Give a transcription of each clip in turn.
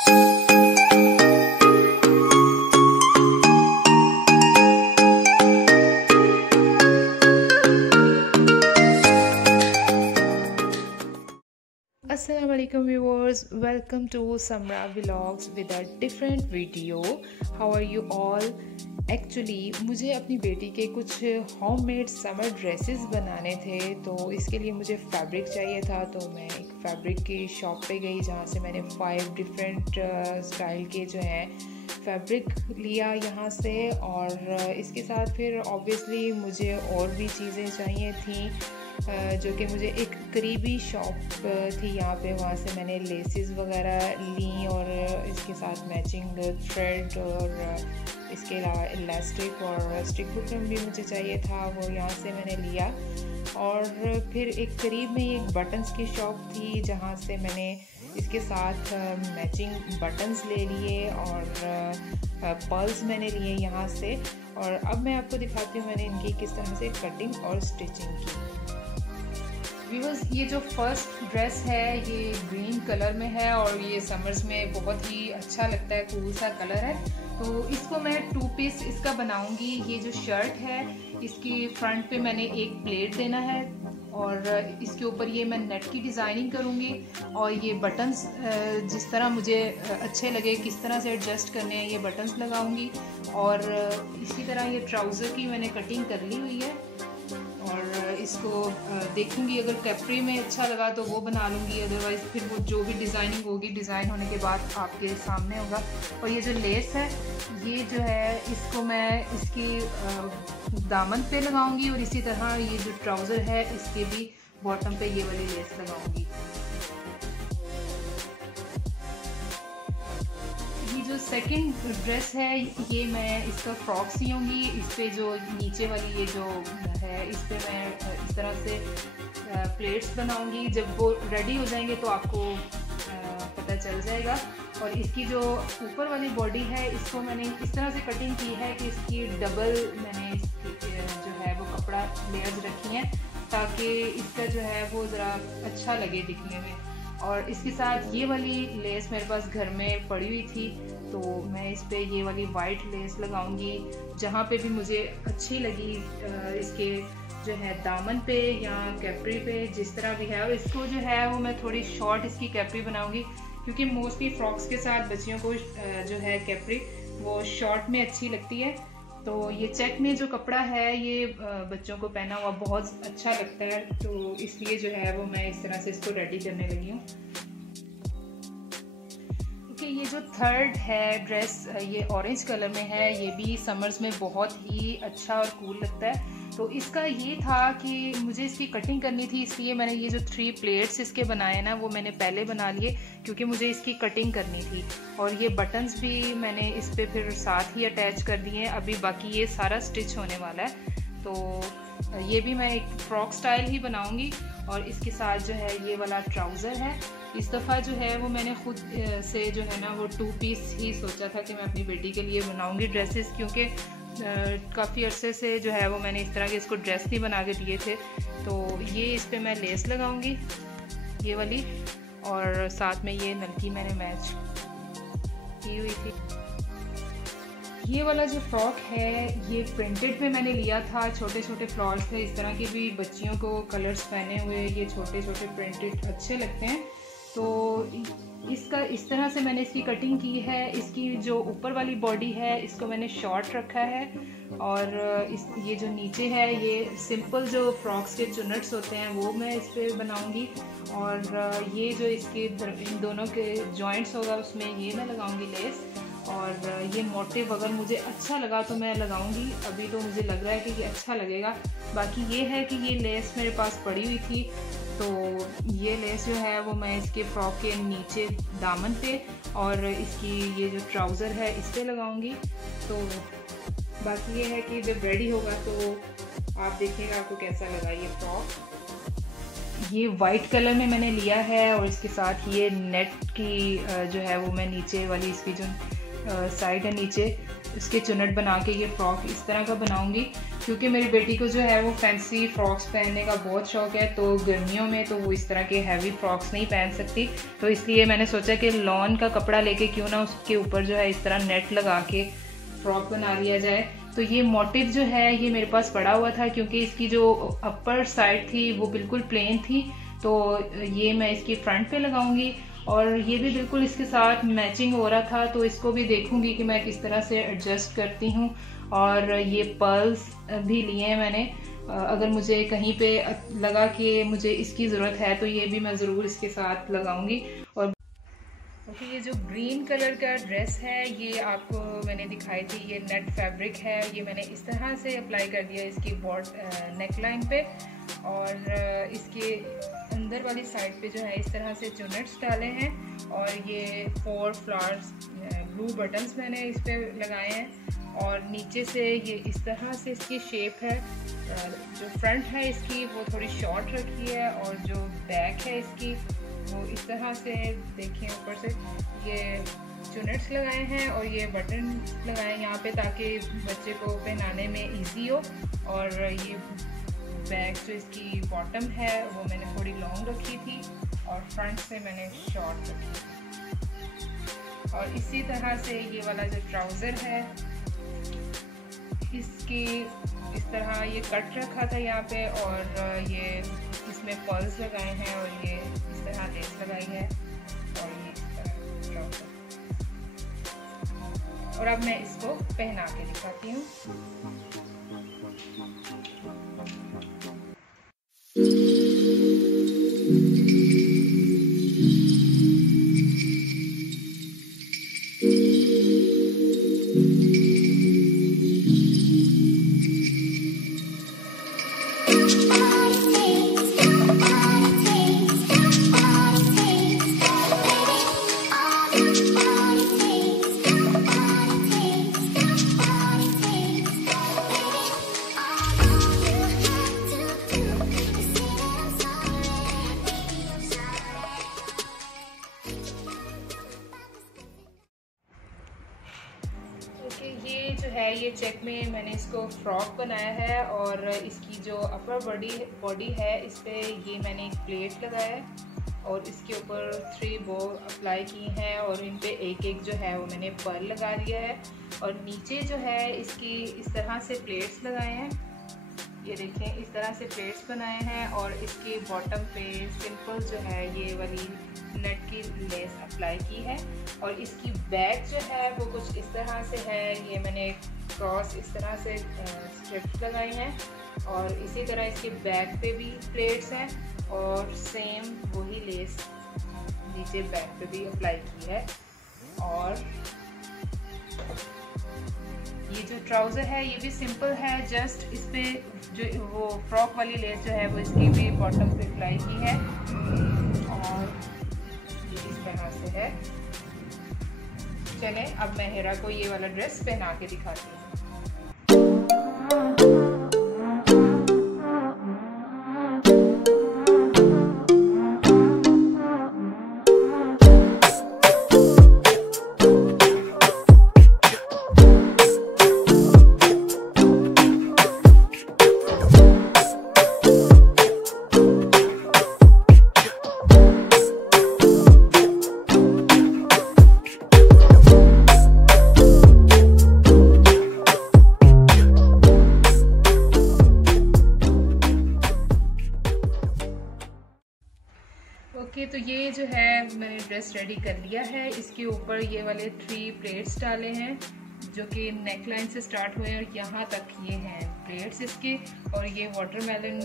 Assalamualaikum viewers, welcome to Samra Vlogs with a different video. How are you all? Actually मुझे अपनी बेटी के कुछ होममेड समर ड्रेसेस बनाने थे, तो इसके लिए मुझे फैब्रिक चाहिए था। तो मैं एक फैब्रिक की शॉप पे गई जहाँ से मैंने 5 डिफरेंट स्टाइल के जो हैं फैब्रिक लिया यहाँ से। और इसके साथ फिर ऑब्वियसली मुझे और भी चीज़ें चाहिए थी जो कि मुझे एक करीबी शॉप थी यहाँ पे, वहाँ से मैंने लेसेस वगैरह ली और इसके साथ मैचिंग थ्रेड और इसके अलावा इलास्टिक और स्टिक बुकरम भी मुझे चाहिए था, वो यहाँ से मैंने लिया। और फिर एक करीब में एक बटन्स की शॉप थी जहाँ से मैंने इसके साथ मैचिंग बटन्स ले लिए और पर्ल्स मैंने लिए यहाँ से। और अब मैं आपको दिखाती हूँ मैंने इनकी किस तरह से कटिंग और स्टिचिंग की। व्यूअर्स, ये जो फर्स्ट ड्रेस है ये ग्रीन कलर में है और ये समर्स में बहुत ही अच्छा लगता है, कूल सा कलर है। तो इसको मैं 2 पीस इसका बनाऊंगी। ये जो शर्ट है इसकी फ्रंट पे मैंने एक प्लेट देना है और इसके ऊपर ये मैं नेट की डिज़ाइनिंग करूंगी और ये बटन्स जिस तरह मुझे अच्छे लगे किस तरह से एडजस्ट करने हैं ये बटन्स लगाऊंगी। और इसी तरह ये ट्राउज़र की मैंने कटिंग कर ली हुई है और इसको देखूंगी, अगर कैप्री में अच्छा लगा तो वो बना लूँगी, अदरवाइज़ फिर वो जो भी डिज़ाइनिंग होगी डिज़ाइन होने के बाद आपके सामने होगा। और ये जो लेस है ये जो है इसको मैं इसकी दामन पे लगाऊंगी और इसी तरह ये जो ट्राउज़र है इसके भी बॉटम पे ये वाली लेस लगाऊंगी। जो सेकंड ड्रेस है ये मैं इसका फ्रॉक सियूँगी। इस पे जो नीचे वाली ये जो है इस पे मैं इस तरह से प्लेट्स बनाऊंगी। जब वो रेडी हो जाएंगे तो आपको पता चल जाएगा। और इसकी जो ऊपर वाली बॉडी है इसको मैंने इस तरह से कटिंग की है कि इसकी डबल मैंने जो है वो कपड़ा लेयर्स रखी हैं ताकि इसका जो है वो ज़रा अच्छा लगे दिखने में। और इसके साथ ये वाली लेस मेरे पास घर में पड़ी हुई थी तो मैं इस पे ये वाली वाइट लेस लगाऊंगी। जहाँ पे भी मुझे अच्छी लगी इसके जो है दामन पे या कैप्री पे जिस तरह भी है। और इसको जो है वो मैं थोड़ी शॉर्ट इसकी कैप्री बनाऊंगी क्योंकि मोस्टली फ्रॉक्स के साथ बच्चियों को जो है कैप्री वो शॉर्ट में अच्छी लगती है। तो ये चेक में जो कपड़ा है ये बच्चों को पहना हुआ बहुत अच्छा लगता है, तो इसलिए जो है वो मैं इस तरह से इसको रेडी करने लगी हूँ। ये जो थर्ड है ड्रेस ये ऑरेंज कलर में है, ये भी समर्स में बहुत ही अच्छा और कूल लगता है। तो इसका ये था कि मुझे इसकी कटिंग करनी थी, इसलिए मैंने ये जो 3 प्लेट्स इसके बनाए ना वो मैंने पहले बना लिए क्योंकि मुझे इसकी कटिंग करनी थी। और ये बटन्स भी मैंने इस पे फिर साथ ही अटैच कर दिए हैं, अभी बाकी ये सारा स्टिच होने वाला है। तो ये भी मैं एक फ्रॉक स्टाइल ही बनाऊंगी। और इसके साथ जो है ये वाला ट्राउज़र है, इस दफ़ा जो है वो मैंने खुद से जो है ना वो 2 पीस ही सोचा था कि मैं अपनी बेटी के लिए बनाऊंगी ड्रेसेस, क्योंकि काफ़ी अरसे से जो है वो मैंने इस तरह के इसको ड्रेस नहीं बना के दिए थे। तो ये इस पे मैं लेस लगाऊंगी ये वाली और साथ में ये नलकी मैंने मैच की हुई थी। ये वाला जो फ्रॉक है ये प्रिंटेड में मैंने लिया था, छोटे छोटे फ्लॉर्स थे इस तरह के भी बच्चियों को कलर्स पहने हुए ये छोटे छोटे प्रिंटेड अच्छे लगते हैं। तो इसका इस तरह से मैंने इसकी कटिंग की है। इसकी जो ऊपर वाली बॉडी है इसको मैंने शॉर्ट रखा है और ये जो नीचे है ये सिंपल जो फ्रॉक्स के चुनट्स होते हैं वो मैं इस पर बनाऊंगी। और ये जो इसके इन दोनों के जॉइंट्स होगा उसमें ये मैं लगाऊंगी लेस। और ये मोटिव अगर मुझे अच्छा लगा तो मैं लगाऊंगी, अभी तो मुझे लग रहा है कि ये अच्छा लगेगा। बाकी ये है कि ये लेस मेरे पास पड़ी हुई थी तो ये लेस जो है वो मैं इसके फ्रॉक के नीचे दामन पे और इसकी ये जो ट्राउज़र है इस पे लगाऊंगी। तो बाकी ये है कि जब रेडी होगा तो आप देखिएगा आपको कैसा लगा ये फ्रॉक। ये वाइट कलर में मैंने लिया है और इसके साथ ये नेट की जो है वो मैं नीचे वाली इसकी जो साइड है नीचे इसके चुनट बना के ये फ्रॉक इस तरह का बनाऊंगी, क्योंकि मेरी बेटी को जो है वो फैंसी फ्रॉक्स पहनने का बहुत शौक है। तो गर्मियों में तो वो इस तरह के हैवी फ्रॉक्स नहीं पहन सकती, तो इसलिए मैंने सोचा कि लॉन का कपड़ा लेके क्यों ना उसके ऊपर जो है इस तरह नेट लगा के फ्रॉक बना लिया जाए। तो ये मोटिव जो है ये मेरे पास पड़ा हुआ था, क्योंकि इसकी जो अपर साइड थी वो बिल्कुल प्लेन थी, तो ये मैं इसकी फ्रंट पे लगाऊंगी और ये भी बिल्कुल इसके साथ मैचिंग हो रहा था। तो इसको भी देखूंगी कि मैं किस तरह से एडजस्ट करती हूँ। और ये पर्ल्स भी लिए हैं मैंने, अगर मुझे कहीं पे लगा कि मुझे इसकी ज़रूरत है तो ये भी मैं ज़रूर इसके साथ लगाऊंगी। और ओके, ये जो ग्रीन कलर का ड्रेस है ये आपको मैंने दिखाई थी, ये नेट फैब्रिक है। ये मैंने इस तरह से अप्लाई कर दिया इसकी नेक लाइन पे, और इसके अंदर वाली साइड पे जो है इस तरह से चुनट्स डाले हैं, और ये 4 फ्लावर्स ब्लू बटन्स मैंने इस पे लगाए हैं। और नीचे से ये इस तरह से इसकी शेप है। जो फ्रंट है इसकी वो थोड़ी शॉर्ट रखी है, और जो बैक है इसकी वो इस तरह से देखिए ऊपर से ये चुनट्स लगाए हैं और ये बटन लगाए हैं यहाँ पे, ताकि बच्चे को पहनाने में इजी हो। और ये बैक जो इसकी बॉटम है वो मैंने थोड़ी लॉन्ग रखी थी, और फ्रंट से मैंने शॉर्ट रखी थी। और इसी तरह से ये वाला जो ट्राउज़र है इसकी इस तरह ये कट रखा था यहाँ पे, और ये इसमें पर्ल्स लगाए हैं, और ये इस तरह लेस लगाई है, और ये इस तरह ट्राउज़र। और अब मैं इसको पहना के दिखाती हूँ। ये जो है ये चेक में मैंने इसको फ्रॉक बनाया है, और इसकी जो अपर बॉडी है इस पे ये मैंने एक प्लेट लगाया है, और इसके ऊपर 3 बो अप्लाई की हैं, और इन पे एक एक जो है वो मैंने पर्ल लगा लिया है। और नीचे जो है इसकी इस तरह से प्लेट्स लगाए हैं, ये देखें इस तरह से प्लेट्स बनाए हैं, और इसके बॉटम पे सिंपल जो है ये वाली नेट की लेस अप्लाई की है। और इसकी बैक जो है वो कुछ इस तरह से है, ये मैंने क्रॉस इस तरह से स्ट्रिप्स लगाई हैं, और इसी तरह इसके बैक पे भी प्लेट्स हैं, और सेम वही लेस नीचे बैक पे भी अप्लाई की है। और ये जो ट्राउज़र है ये भी सिंपल है, जस्ट इस पे जो वो फ्रॉक वाली लेस जो है वो इसकी भी बॉटम पे अप्लाई की है, और ये इस तरह से है। चलें अब मैं हेरा को ये वाला ड्रेस पहना के दिखाती हूँ। ओके, तो ये जो है मैंने ड्रेस रेडी कर लिया है। इसके ऊपर ये वाले 3 प्लेट्स डाले हैं जो कि नेक लाइन से स्टार्ट हुए और यहाँ तक ये हैं प्लेट्स इसके। और ये वाटरमेलन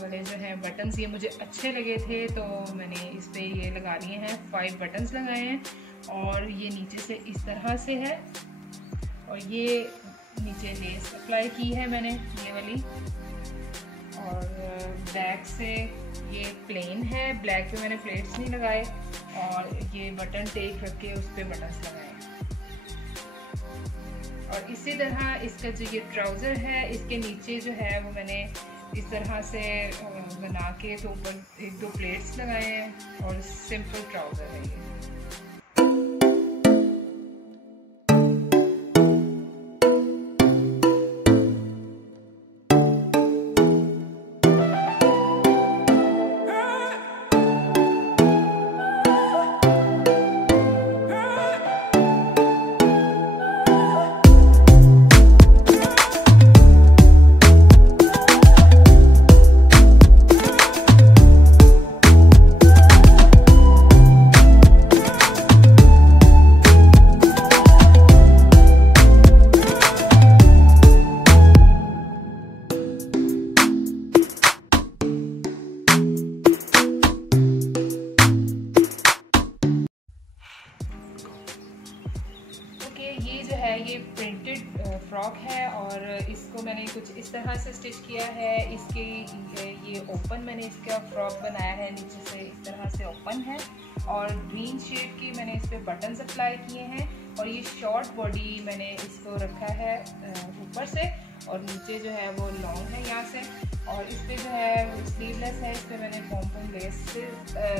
वाले जो हैं बटन्स ये मुझे अच्छे लगे थे तो मैंने इस पर ये लगा लिए हैं, 5 बटन्स लगाए हैं। और ये नीचे से इस तरह से है और ये नीचे लेस अप्लाई की है मैंने ये वाली। और बैक से ये प्लेन है, ब्लैक पे मैंने प्लेट्स नहीं लगाए और ये बटन टेक रख के उस पर बटन्स लगाए। और इसी तरह इसका जो ये ट्राउज़र है इसके नीचे जो है वो मैंने इस तरह से बना के तो ऊपर 1-2 प्लेट्स लगाए हैं और सिंपल ट्राउज़र है ये। ये जो है ये प्रिंटेड फ्रॉक है और इसको मैंने कुछ इस तरह से स्टिच किया है। इसके ये ओपन मैंने इसका फ्रॉक बनाया है, नीचे से इस तरह से ओपन है और ग्रीन शेड की मैंने इस पर बटन्स अप्लाई किए हैं और ये शॉर्ट बॉडी मैंने इसको रखा है ऊपर से और नीचे जो है वो लॉन्ग है यहाँ से। और इस पर जो है स्लीवलेस है, इस पर मैंने पॉम लेस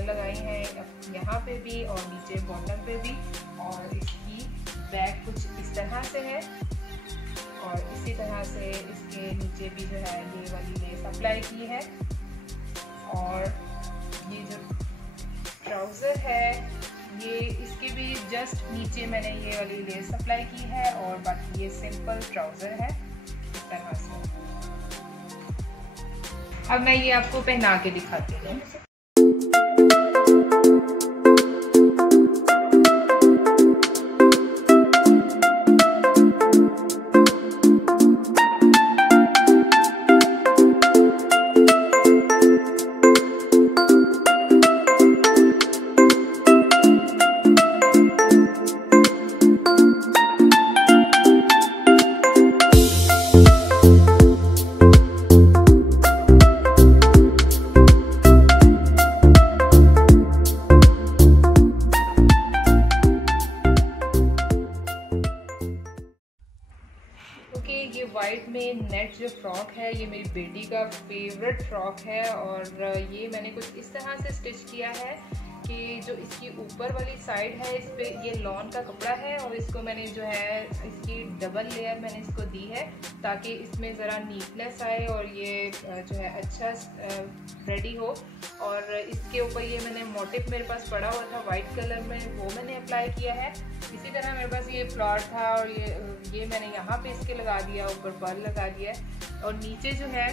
लगाई हैं यहाँ पे भी और नीचे बॉटम पे भी। और इसकी बैक कुछ इस तरह से है और इसी तरह से इसके नीचे भी जो है ये वाली लेस अप्लाई की है। और ये जो ट्राउज़र है ये इसके भी जस्ट नीचे मैंने ये वाली लेस अप्लाई की है और बाकी ये सिंपल ट्राउज़र है इस तरह से। अब मैं ये आपको पहना के दिखाती हूँ। ये वाइट में नेट जो फ्रॉक है ये मेरी बेटी का फेवरेट फ्रॉक है और ये मैंने कुछ इस तरह से स्टिच किया है कि जो इसकी ऊपर वाली साइड है इस पे ये लॉन का कपड़ा है और इसको मैंने जो है इसकी डबल लेयर मैंने इसको दी है ताकि इसमें ज़रा नीटनेस आए और ये जो है अच्छा रेडी हो। और इसके ऊपर ये मैंने मोटिव मेरे पास पड़ा हुआ था वाइट कलर में, वो मैंने अप्लाई किया है। इसी तरह मेरे पास ये फ्लावर था और ये मैंने यहाँ पे इसके लगा दिया, ऊपर पर्ल लगा दिया है और नीचे जो है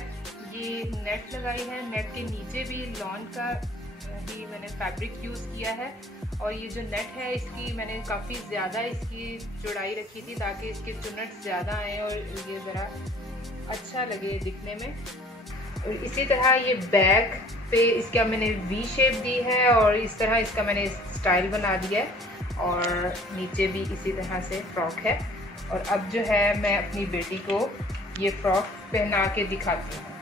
ये नेट लगाई है। नेट के नीचे भी लॉन का ही मैंने फैब्रिक यूज़ किया है और ये जो नेट है इसकी मैंने काफ़ी ज़्यादा इसकी चौड़ाई रखी थी ताकि इसके चुनट ज़्यादा आए और ये ज़रा अच्छा लगे दिखने में। और इसी तरह ये बैक पे इसका मैंने वी शेप दी है और इस तरह इसका मैंने स्टाइल बना दिया है और नीचे भी इसी तरह से फ्रॉक है। और अब जो है मैं अपनी बेटी को ये फ्रॉक पहना के दिखाती हूँ।